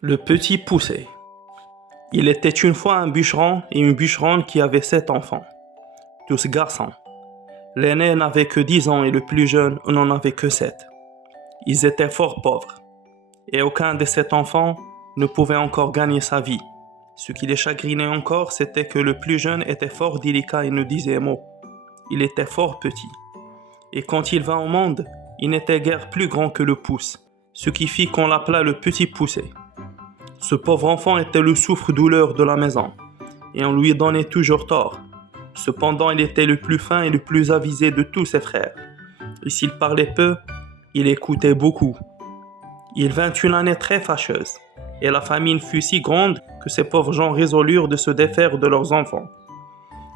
Le petit poussé. Il était une fois un bûcheron et une bûcheronne qui avaient 7 enfants, tous garçons. L'aîné n'avait que 10 ans et le plus jeune n'en avait que 7. Ils étaient fort pauvres et aucun de ces enfants ne pouvait encore gagner sa vie. Ce qui les chagrinait encore, c'était que le plus jeune était fort délicat et ne disait mot. Il était fort petit. Et quand il vint au monde, il n'était guère plus grand que le pouce, ce qui fit qu'on l'appela le petit poussé. Ce pauvre enfant était le souffre-douleur de la maison, et on lui donnait toujours tort. Cependant, il était le plus fin et le plus avisé de tous ses frères. Et s'il parlait peu, il écoutait beaucoup. Il vint une année très fâcheuse, et la famine fut si grande que ces pauvres gens résolurent de se défaire de leurs enfants.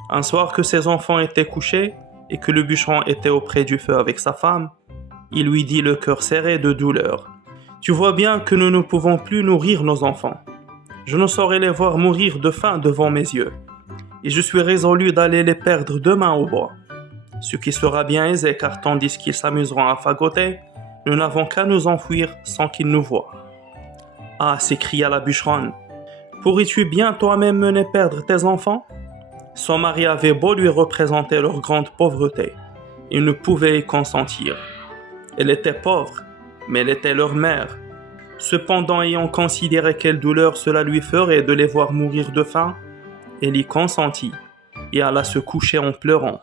Un soir que ses enfants étaient couchés, et que le bûcheron était auprès du feu avec sa femme, il lui dit le cœur serré de douleur: « Tu vois bien que nous ne pouvons plus nourrir nos enfants. Je ne saurais les voir mourir de faim devant mes yeux, et je suis résolu d'aller les perdre demain au bois. Ce qui sera bien aisé, car tandis qu'ils s'amuseront à fagoter, nous n'avons qu'à nous enfuir sans qu'ils nous voient. » « Ah !» s'écria la bûcheronne, « pourrais-tu bien toi-même mener perdre tes enfants ?» Son mari avait beau lui représenter leur grande pauvreté, il ne pouvait y consentir. Elle était pauvre, mais elle était leur mère. Cependant, ayant considéré quelle douleur cela lui ferait de les voir mourir de faim, elle y consentit et alla se coucher en pleurant.